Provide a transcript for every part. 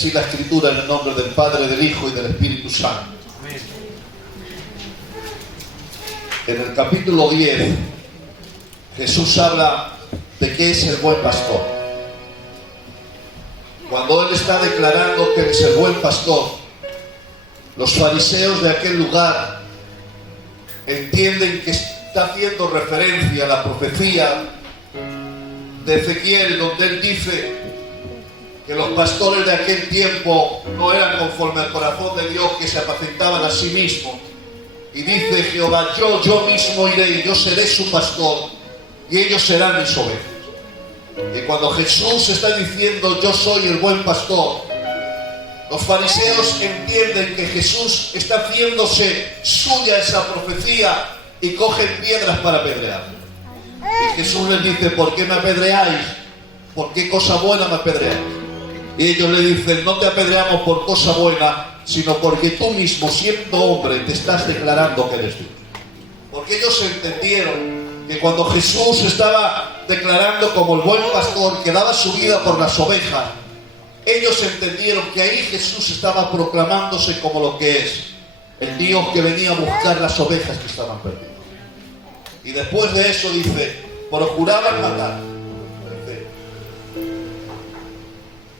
así la Escritura, en el nombre del Padre, del Hijo y del Espíritu Santo. Amén. En el capítulo 10, Jesús habla de qué es el buen pastor. Cuando Él está declarando que es el buen pastor, los fariseos de aquel lugar entienden que está haciendo referencia a la profecía de Ezequiel, donde Él dice que los pastores de aquel tiempo no eran conforme al corazón de Dios, que se apacentaban a sí mismos. Y dice Jehová: yo mismo iré y yo seré su pastor y ellos serán mis ovejas. Y cuando Jesús está diciendo yo soy el buen pastor, los fariseos entienden que Jesús está haciéndose suya esa profecía y cogen piedras para apedrearlo. Y Jesús les dice: ¿por qué me apedreáis? ¿Por qué cosa buena me apedreáis? Y ellos le dicen: no te apedreamos por cosa buena, sino porque tú mismo, siendo hombre, te estás declarando que eres Dios. Porque ellos entendieron que cuando Jesús estaba declarando como el buen pastor que daba su vida por las ovejas, ellos entendieron que ahí Jesús estaba proclamándose como lo que es, el Dios que venía a buscar las ovejas que estaban perdidas. Y después de eso dice: procuraban matar.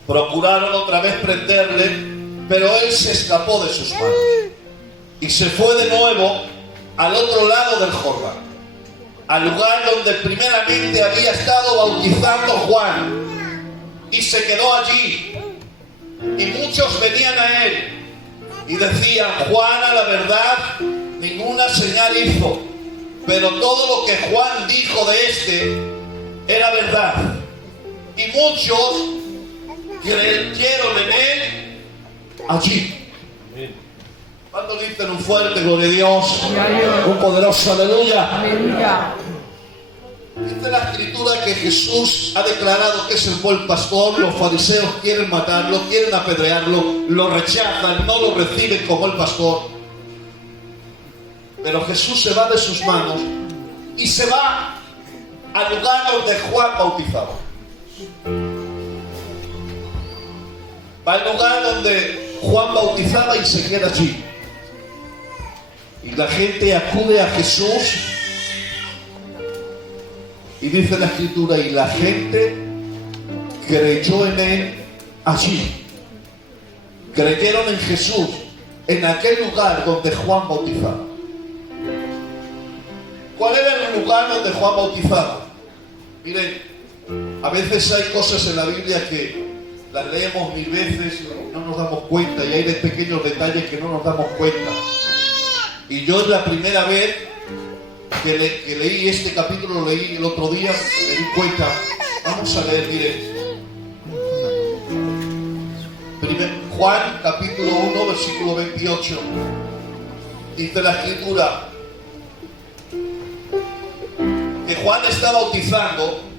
Procuraron otra vez prenderle, pero Él se escapó de sus manos y se fue de nuevo al otro lado del Jordán, al lugar donde primeramente había estado bautizando Juan, y se quedó allí. Y muchos venían a Él y decían: Juan, a la verdad, ninguna señal hizo, pero todo lo que Juan dijo de este era verdad. Y muchos creyeron en Él allí. ¿Cuántos dicen un fuerte gloria a Dios? Un poderoso aleluya. Aleluya. Dice la Escritura que Jesús ha declarado que es el buen pastor. Los fariseos quieren matarlo, quieren apedrearlo, lo rechazan, no lo reciben como el pastor. Pero Jesús se va de sus manos y se va al lugar donde Juan bautizaba. Va al lugar donde Juan bautizaba y se queda allí. Y la gente acude a Jesús. Y dice la Escritura: y la gente creyó en Él allí. Creyeron en Jesús en aquel lugar donde Juan bautizaba. ¿Cuál era el lugar donde Juan bautizaba? Miren, a veces hay cosas en la Biblia que las leemos 1000 veces y no nos damos cuenta, y hay de pequeños detalles que no nos damos cuenta. Y yo la primera vez que leí este capítulo, lo leí el otro día, me di cuenta. Vamos a leer, miren. Juan capítulo 1, versículo 28. Dice la Escritura que Juan está bautizando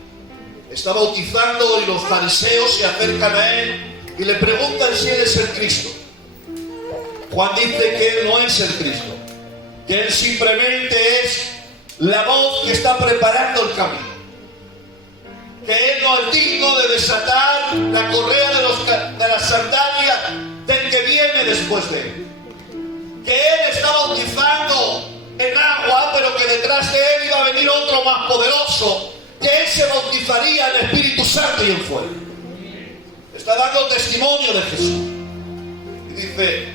y los fariseos se acercan a Él y le preguntan si Él es el Cristo. Juan dice que Él no es el Cristo, que Él simplemente es la voz que está preparando el camino, que Él no es digno de desatar la correa de las sandalias del que viene después de Él, que Él está bautizando en agua, pero que detrás de Él iba a venir otro más poderoso, que Él se bautizaría en el Espíritu Santo y en fuego. Está dando testimonio de Jesús. Y dice: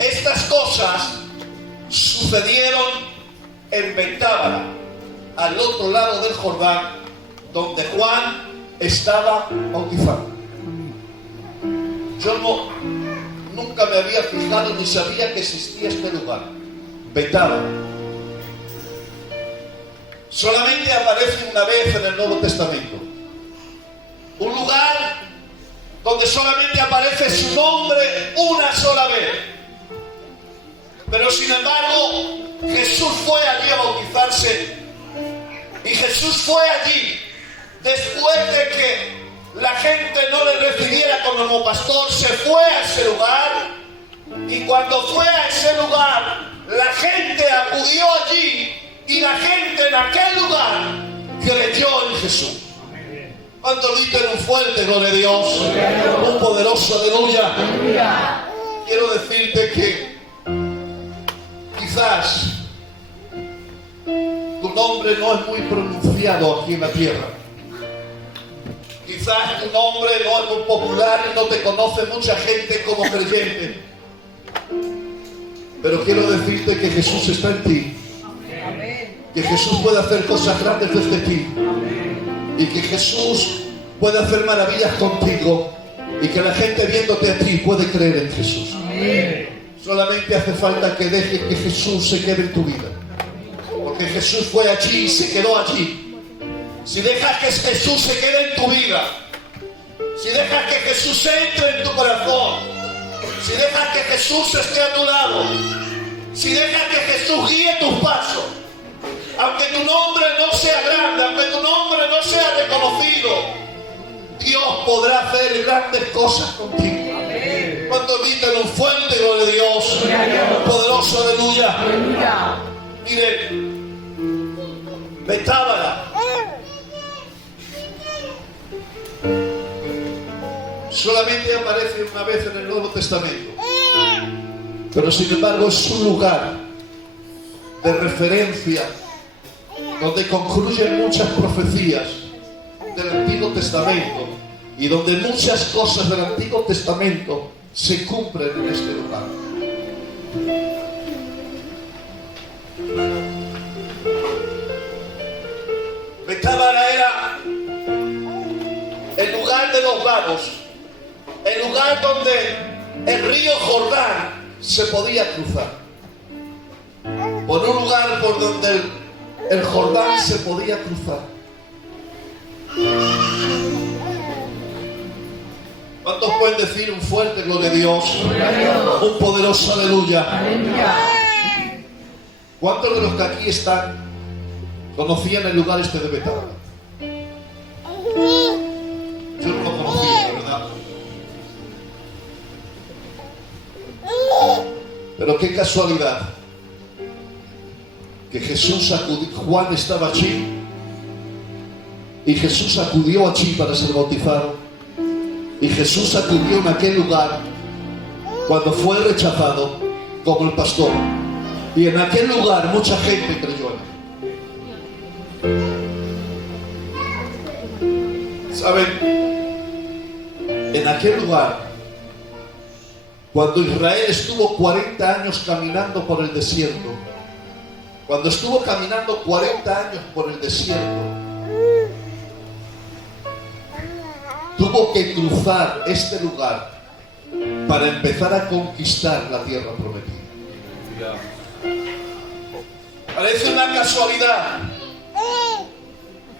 estas cosas sucedieron en Betábara, al otro lado del Jordán, donde Juan estaba bautizando. Yo nunca me había fijado ni sabía que existía este lugar, Betábara. Solamente aparece una vez en el Nuevo Testamento. Un lugar donde solamente aparece su nombre una sola vez. Pero sin embargo, Jesús fue allí a bautizarse. Y Jesús fue allí después de que la gente no le recibiera como pastor. Se fue a ese lugar. Y cuando fue a ese lugar, la gente acudió allí. Y la gente en aquel lugar creyó en Jesús. ¿Cuántos dicen un fuerte gloria a Dios? Un poderoso aleluya. Quiero decirte que quizás tu nombre no es muy pronunciado aquí en la tierra. Quizás tu nombre no es muy popular y no te conoce mucha gente como creyente. Pero quiero decirte que Jesús está en ti. Que Jesús puede hacer cosas grandes desde ti. Y que Jesús puede hacer maravillas contigo. Y que la gente viéndote a ti puede creer en Jesús. Solamente hace falta que dejes que Jesús se quede en tu vida. Porque Jesús fue allí y se quedó allí. Si dejas que Jesús se quede en tu vida, si dejas que Jesús entre en tu corazón, si dejas que Jesús esté a tu lado, si dejas que Jesús guíe tus pasos, aunque tu nombre no sea grande, aunque tu nombre no sea reconocido, Dios podrá hacer grandes cosas contigo. Cuando dicen un fuerte gloria a Dios, un poderoso aleluya. Miren, Betábara solamente aparece una vez en el Nuevo Testamento, pero sin embargo es un lugar de referencia donde concluyen muchas profecías del Antiguo Testamento y donde muchas cosas del Antiguo Testamento se cumplen en este lugar. Betábara era el lugar de los vagos, el lugar donde el río Jordán se podía cruzar, por un lugar por donde el Jordán se podía cruzar. ¿Cuántos pueden decir un fuerte gloria a Dios? Un poderoso aleluya. ¿Cuántos de los que aquí están conocían el lugar este de Betábara? Yo no lo conocía, ¿verdad? Pero qué casualidad que Jesús acudió, Juan estaba allí y Jesús acudió allí para ser bautizado, y Jesús acudió en aquel lugar cuando fue rechazado como el pastor, y en aquel lugar mucha gente creyó en él. ¿Saben? En aquel lugar, cuando Israel estuvo 40 años caminando por el desierto, cuando estuvo caminando 40 años por el desierto, tuvo que cruzar este lugar para empezar a conquistar la tierra prometida. Parece una casualidad,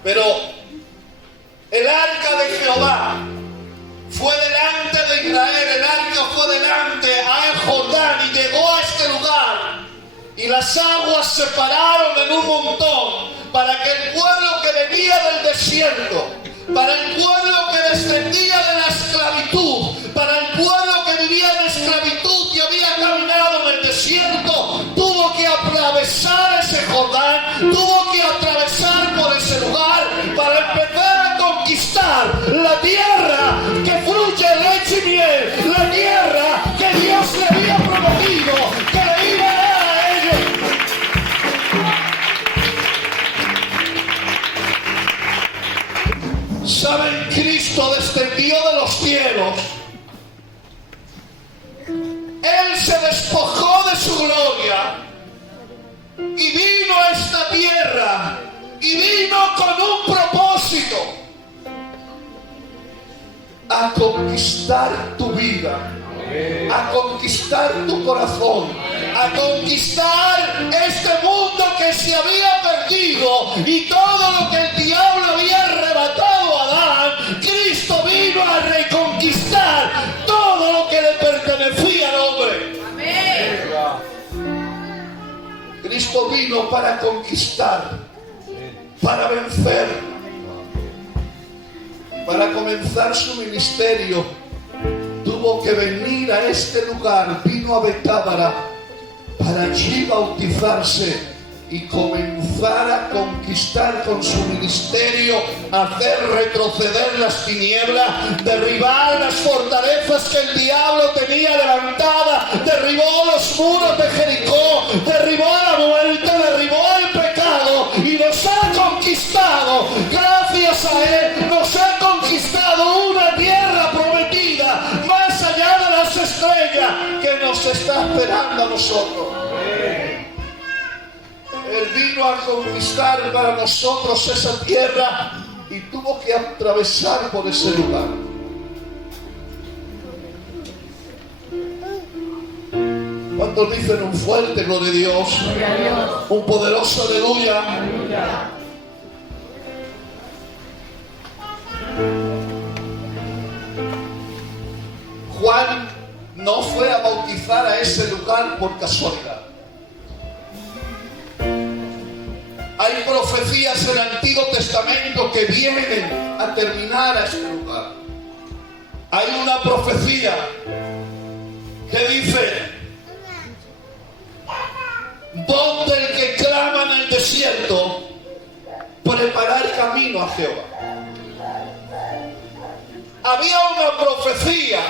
pero el arca de Jehová fue delante de Israel, el arca fue delante al Jordán y llegó a este lugar, y las aguas se pararon en un montón para que el pueblo que venía del desierto, para el pueblo que descendía de la esclavitud, para el pueblo que vivía en esclavitud y había caminado en el desierto, tuvo que atravesar ese Jordán, tuvo que atravesar por ese lugar para empezar a conquistar la tierra que fluye leche y miel, la tierra que Dios le había prometido que le iba a dar a ellos. ¿Saben? Cristo descendió de los cielos. Él se despojó de su gloria y vino a esta tierra, y vino con un propósito: a conquistar tu vida, a conquistar tu corazón, a conquistar este mundo que se había perdido y todo lo que el diablo había arrebatado a Adán. Cristo vino a reconquistar todo lo que le pertenecía al hombre. Cristo vino para conquistar, para vencer, para comenzar su ministerio. Tuvo que venir a este lugar, vino a Betábara para allí bautizarse y comenzar a conquistar con su ministerio, hacer retroceder las tinieblas, derribar las fortalezas que el diablo tenía levantadas, derribó los muros de Jericó, derribó la muerte, derribó el pecado y nos ha conquistado. Gracias a él nos ha conquistado una tierra prometida más allá de las estrellas que nos está esperando a nosotros. Él vino a conquistar para nosotros esa tierra y tuvo que atravesar por ese lugar. ¿Cuántos dicen un fuerte gloria a Dios? Un poderoso aleluya. Juan no fue a bautizar a ese lugar por casualidad. Hay profecías en el Antiguo Testamento que vienen a terminar a este lugar. Hay una profecía que dice: voz del que clama en el desierto, preparar camino a Jehová. Había una profecía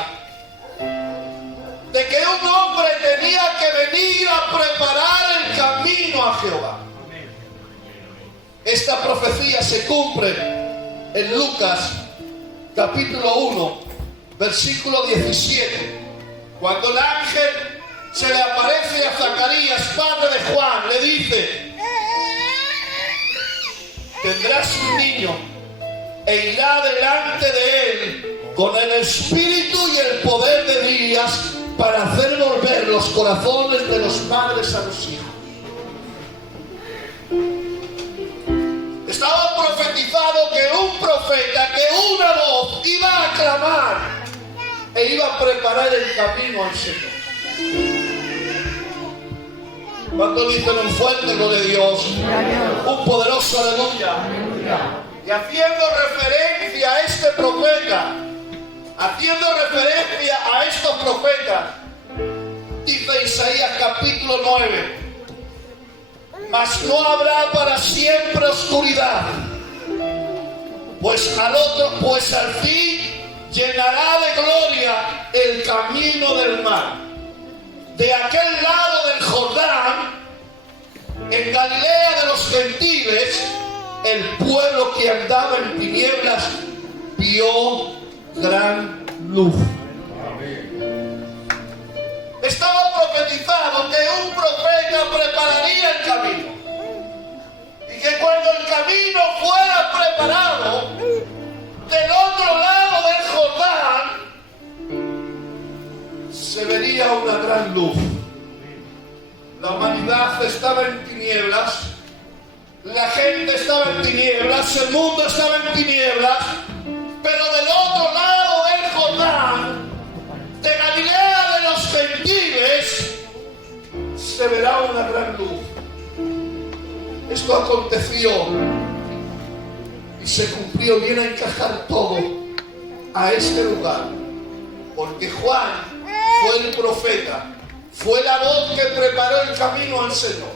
de que un hombre tenía que venir a preparar el camino a Jehová. Esta profecía se cumple en Lucas capítulo 1 versículo 17, cuando el ángel se le aparece a Zacarías, padre de Juan, le dice: tendrás un niño e irá delante de él con el espíritu y el poder de Elías para hacer volver los corazones de los padres a los hijos. Estaba profetizado que un profeta, que una voz iba a clamar e iba a preparar el camino al Señor. ¿Cuántos dicen un fuerte gloria a Dios? Un poderoso aleluya. Y haciendo referencia a este profeta, haciendo referencia a estos profetas, dice Isaías capítulo 9: mas no habrá para siempre oscuridad, pues al fin llenará de gloria el camino del mar. De aquel lado del Jordán, en Galilea de los gentiles, el pueblo que andaba en tinieblas vio gran luz. Estaba profetizado que un profeta prepararía el camino y que cuando el camino fuera preparado, del otro lado del Jordán se vería una gran luz. La humanidad estaba en tinieblas, la gente estaba en tinieblas, el mundo estaba en tinieblas, pero del otro lado del Jordán, de Galilea de los gentiles, se verá una gran luz. Esto aconteció y se cumplió, viene a encajar todo a este lugar, porque Juan fue el profeta, fue la voz que preparó el camino al Señor.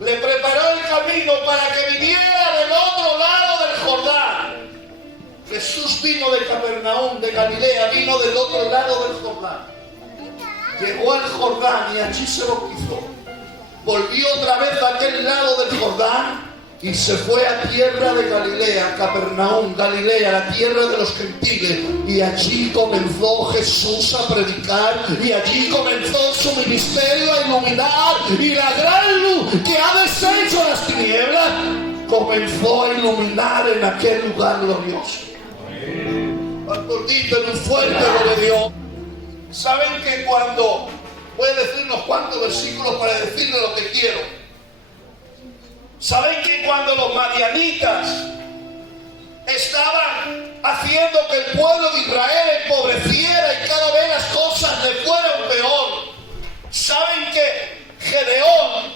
Le preparó el camino para que viniera del otro lado del Jordán. Jesús vino de Capernaum, de Galilea, vino del otro lado del Jordán. Llegó al Jordán y allí se bautizó. Volvió otra vez a aquel lado del Jordán y se fue a tierra de Galilea, Capernaum, Galilea, la tierra de los gentiles. Y allí comenzó Jesús a predicar y allí comenzó su ministerio a iluminar. Y la gran luz que ha deshecho las tinieblas comenzó a iluminar en aquel lugar glorioso. ¿Cuántos dicen un fuerte gloria a Dios? ¿Saben que cuando... voy a decir unos cuantos versículos para decirle lo que quiero? ¿Saben que cuando los madianitas estaban haciendo que el pueblo de Israel empobreciera y cada vez las cosas le fueran peor, saben que Gedeón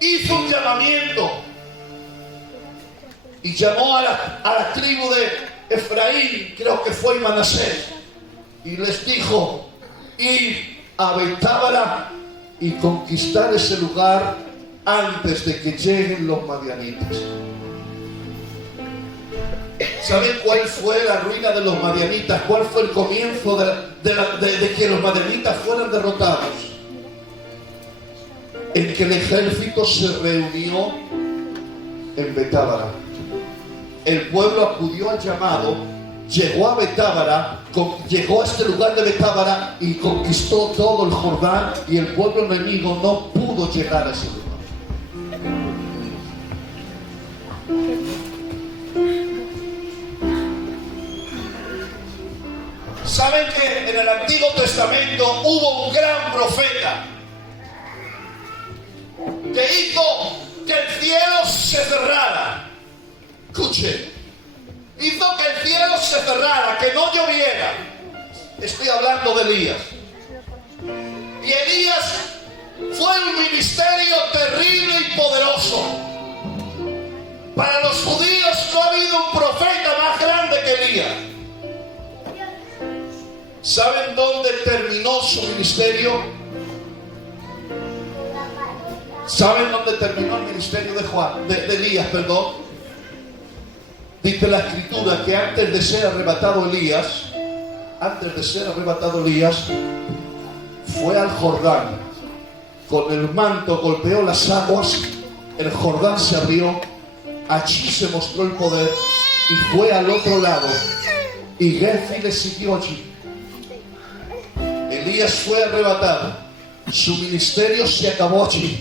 hizo un llamamiento y llamó a la tribu de Efraín, creo que fue Manasés, y les dijo: ir a Betábara y conquistar ese lugar antes de que lleguen los madianitas. ¿Saben cuál fue la ruina de los madianitas? ¿Cuál fue el comienzo de que los madianitas fueran derrotados? En que el ejército se reunió en Betábara. El pueblo acudió al llamado, llegó a Betábara, llegó a este lugar de Betábara y conquistó todo el Jordán, y el pueblo enemigo no pudo llegar a ese lugar. ¿Saben que en el Antiguo Testamento hubo un gran profeta que hizo que el cielo se cerrara? Escuche, hizo que el cielo se cerrara, que no lloviera. Estoy hablando de Elías. Y Elías fue un ministerio terrible y poderoso. Para los judíos no ha habido un profeta más grande que Elías. ¿Saben dónde terminó su ministerio? ¿Saben dónde terminó el ministerio de Elías, perdón? Dice la Escritura que antes de ser arrebatado Elías, fue al Jordán. Con el manto golpeó las aguas, el Jordán se abrió, allí se mostró el poder y fue al otro lado. Y Gefi le siguió allí. Elías fue arrebatado, su ministerio se acabó allí.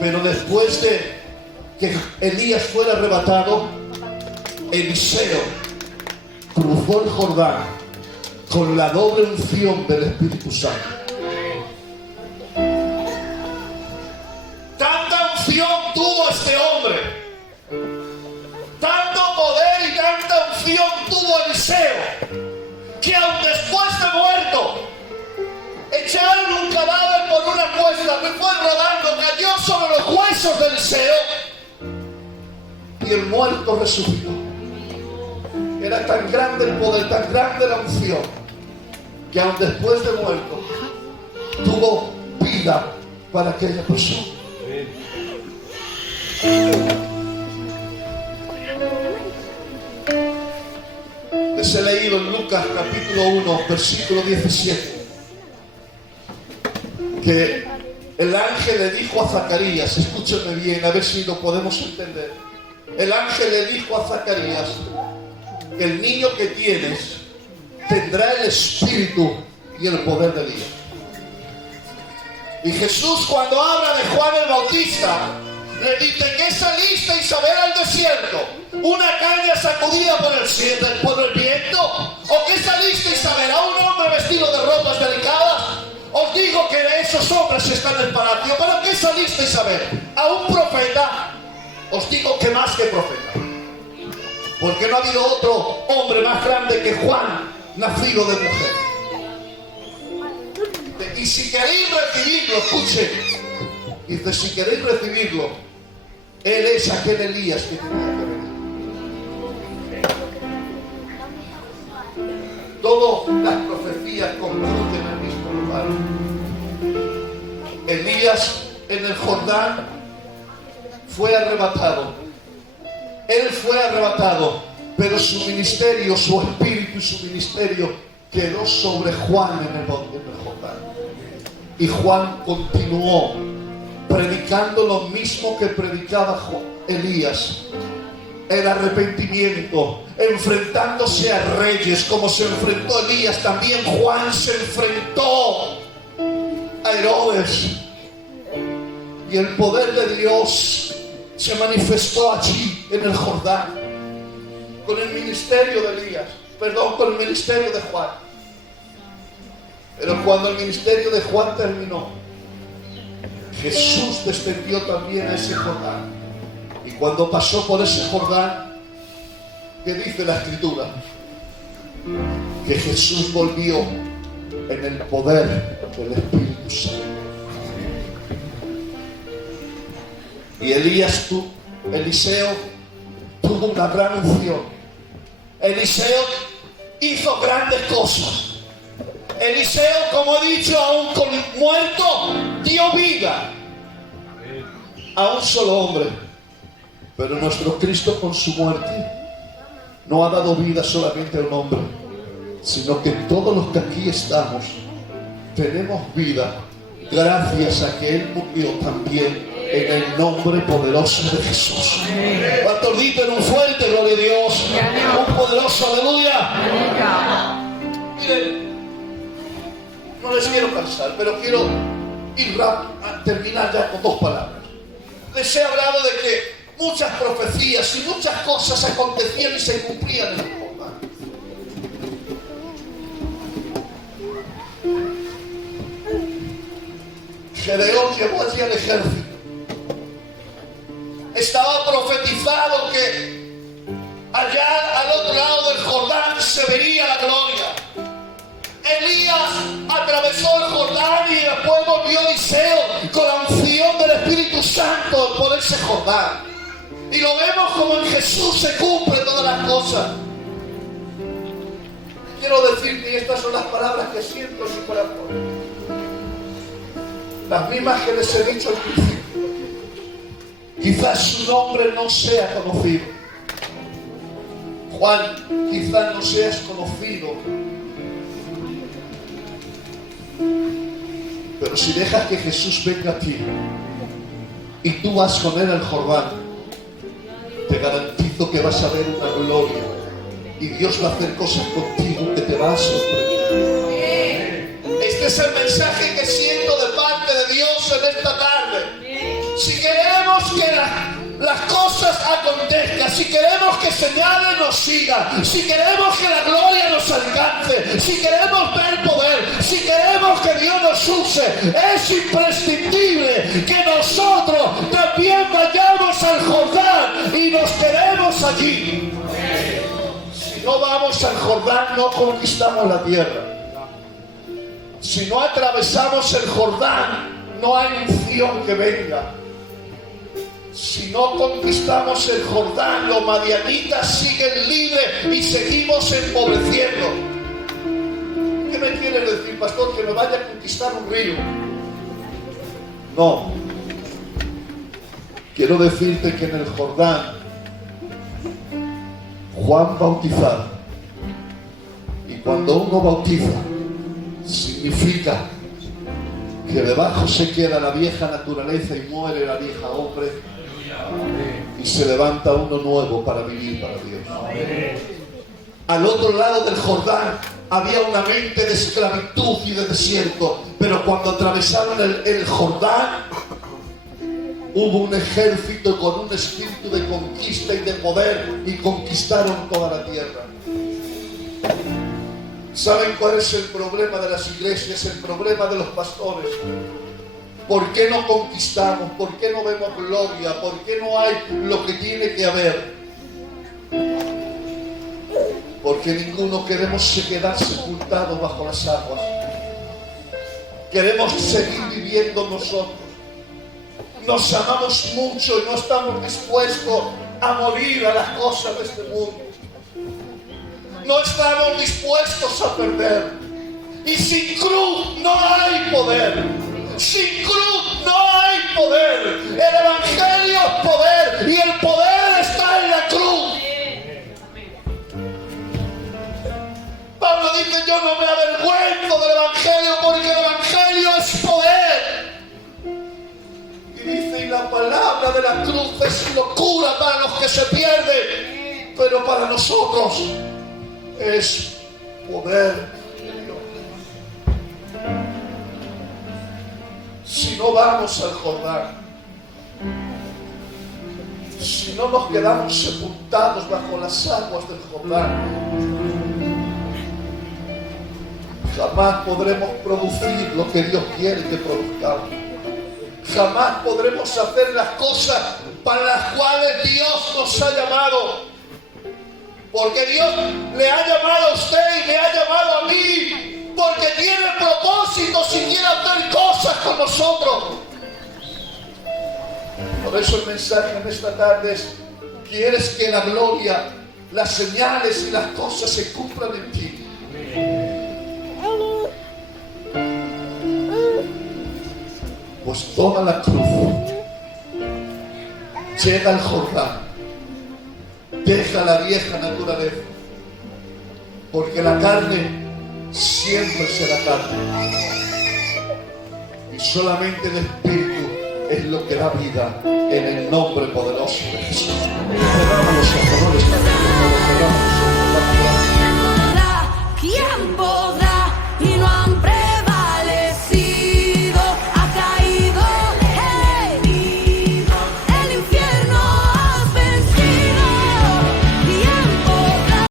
Pero después de que Elías fuera arrebatado, Eliseo cruzó el Jordán con la doble unción del Espíritu Santo. Tanta unción tuvo este hombre, tanto poder y tanta unción tuvo Eliseo, que aun después de muerto, echaron un cadáver por una cuesta que fue rodando, cayó sobre los huesos de Eliseo y el muerto resucitó. Era tan grande el poder, tan grande la unción, que aun después de muerto tuvo vida para aquella persona. Les he leído en Lucas capítulo 1 versículo 17 que el ángel le dijo a Zacarías, escúchame bien, a ver si lo podemos entender. El ángel le dijo a Zacarías que el niño que tienes tendrá el espíritu y el poder de Elías. Y Jesús, cuando habla de Juan el Bautista, le dice: ¿qué salisteis a ver al desierto? ¿Una caña sacudida por el viento? ¿O qué salisteis a ver? ¿A un hombre vestido de ropas delicadas? Os digo que esos hombres están en el palacio. ¿Pero qué salisteis a ver? ¿A un profeta? Os digo que más que profeta. Porque no ha habido otro hombre más grande que Juan, nacido de mujer. Y si queréis recibirlo, escuchen, dice: si queréis recibirlo, él es aquel Elías que tenía que venir. Todas las profecías concluyen en el mismo lugar. Elías en el Jordán fue arrebatado. Él fue arrebatado, pero su ministerio, su espíritu y su ministerio quedó sobre Juan en el Jordán. Y Juan continuó predicando lo mismo que predicaba Elías: el arrepentimiento, enfrentándose a reyes como se enfrentó Elías. También Juan se enfrentó a Herodes, y el poder de Dios se manifestó allí en el Jordán con el ministerio de Elías, con el ministerio de Juan. Pero cuando el ministerio de Juan terminó, Jesús descendió también a ese Jordán. Y cuando pasó por ese Jordán, ¿qué dice la Escritura? Que Jesús volvió en el poder del Espíritu Santo. Y Eliseo tuvo una gran unción. Eliseo hizo grandes cosas. Eliseo, como he dicho, aún con muerto, dio vida. a un solo hombre. Pero nuestro Cristo con su muerte no ha dado vida solamente a un hombre, sino que todos los que aquí estamos tenemos vida gracias a que Él murió también en el nombre poderoso de Jesús. ¿Cuántos dicen un fuerte gloria a Dios? Un poderoso aleluya. Miren, no les quiero cansar, pero quiero ir a terminar ya con dos palabras. Les he hablado de que muchas profecías y muchas cosas acontecían y se cumplían en el Jordán. Gedeón llevó allí al ejército. Estaba profetizado que allá al otro lado del Jordán se vería la gloria. Elías atravesó el Jordán y después volvió Eliseo con la unción del Espíritu Santo por ese Jordán. Y lo vemos como en Jesús se cumplen todas las cosas. Quiero decirte, y estas son las palabras que siento en mi corazón, las mismas que les he dicho al principio. Quizás su nombre no sea conocido. Juan, quizás no seas conocido. Pero si dejas que Jesús venga a ti y tú vas con Él al Jordán, te garantizo que vas a ver una gloria y Dios va a hacer cosas contigo que te va a sorprender. Este es el mensaje que siento de parte de Dios en esta tarde. Si queremos que las cosas acontezcan, si queremos que señales nos sigan, si queremos que la gloria nos alcance, si queremos ver poder, si queremos que Dios nos use, es imprescindible que nosotros también vayamos al Jordán y nos quedemos allí. Si no vamos al Jordán, no conquistamos la tierra. Si no atravesamos el Jordán, no hay unción que venga. Si no conquistamos el Jordán, los madianitas siguen libres y seguimos empobreciendo. ¿Qué me quiere decir, pastor? ¿Que me vaya a conquistar un río? No. Quiero decirte que en el Jordán Juan bautizaba. Y cuando uno bautiza, significa que debajo se queda la vieja naturaleza y muere la vieja hombre. Y se levanta uno nuevo para vivir para Dios. Al otro lado del Jordán había una mente de esclavitud y de desierto, pero cuando atravesaron el Jordán hubo un ejército con un espíritu de conquista y de poder y conquistaron toda la tierra. ¿Saben cuál es el problema de las iglesias? El problema de los pastores. ¿Por qué no conquistamos? ¿Por qué no vemos gloria? ¿Por qué no hay lo que tiene que haber? Porque ninguno queremos quedar sepultados bajo las aguas. Queremos seguir viviendo nosotros. Nos amamos mucho y no estamos dispuestos a morir a las cosas de este mundo. No estamos dispuestos a perder. Y sin cruz no hay poder. Sin cruz no hay poder. El evangelio es poder y el poder está en la cruz. Pablo dice: yo no me avergüenzo del evangelio porque el evangelio es poder. Y dice: y la palabra de la cruz es locura para los que se pierden, pero para nosotros es poder. Si no vamos al Jordán, si no nos quedamos sepultados bajo las aguas del Jordán, jamás podremos producir lo que Dios quiere que produzcamos. Jamás podremos hacer las cosas para las cuales Dios nos ha llamado. Porque Dios le ha llamado a usted y me ha llamado a mí. Porque tiene propósitos y quiere hacer cosas con nosotros. Por eso el mensaje en esta tarde es: ¿quieres que la gloria, las señales y las cosas se cumplan en ti? Pues toma la cruz llega al Jordán, deja la vieja naturaleza, porque la carne siempre será carne, y solamente el Espíritu es lo que da vida, en el nombre poderoso de Jesús. Cerramos los ojos.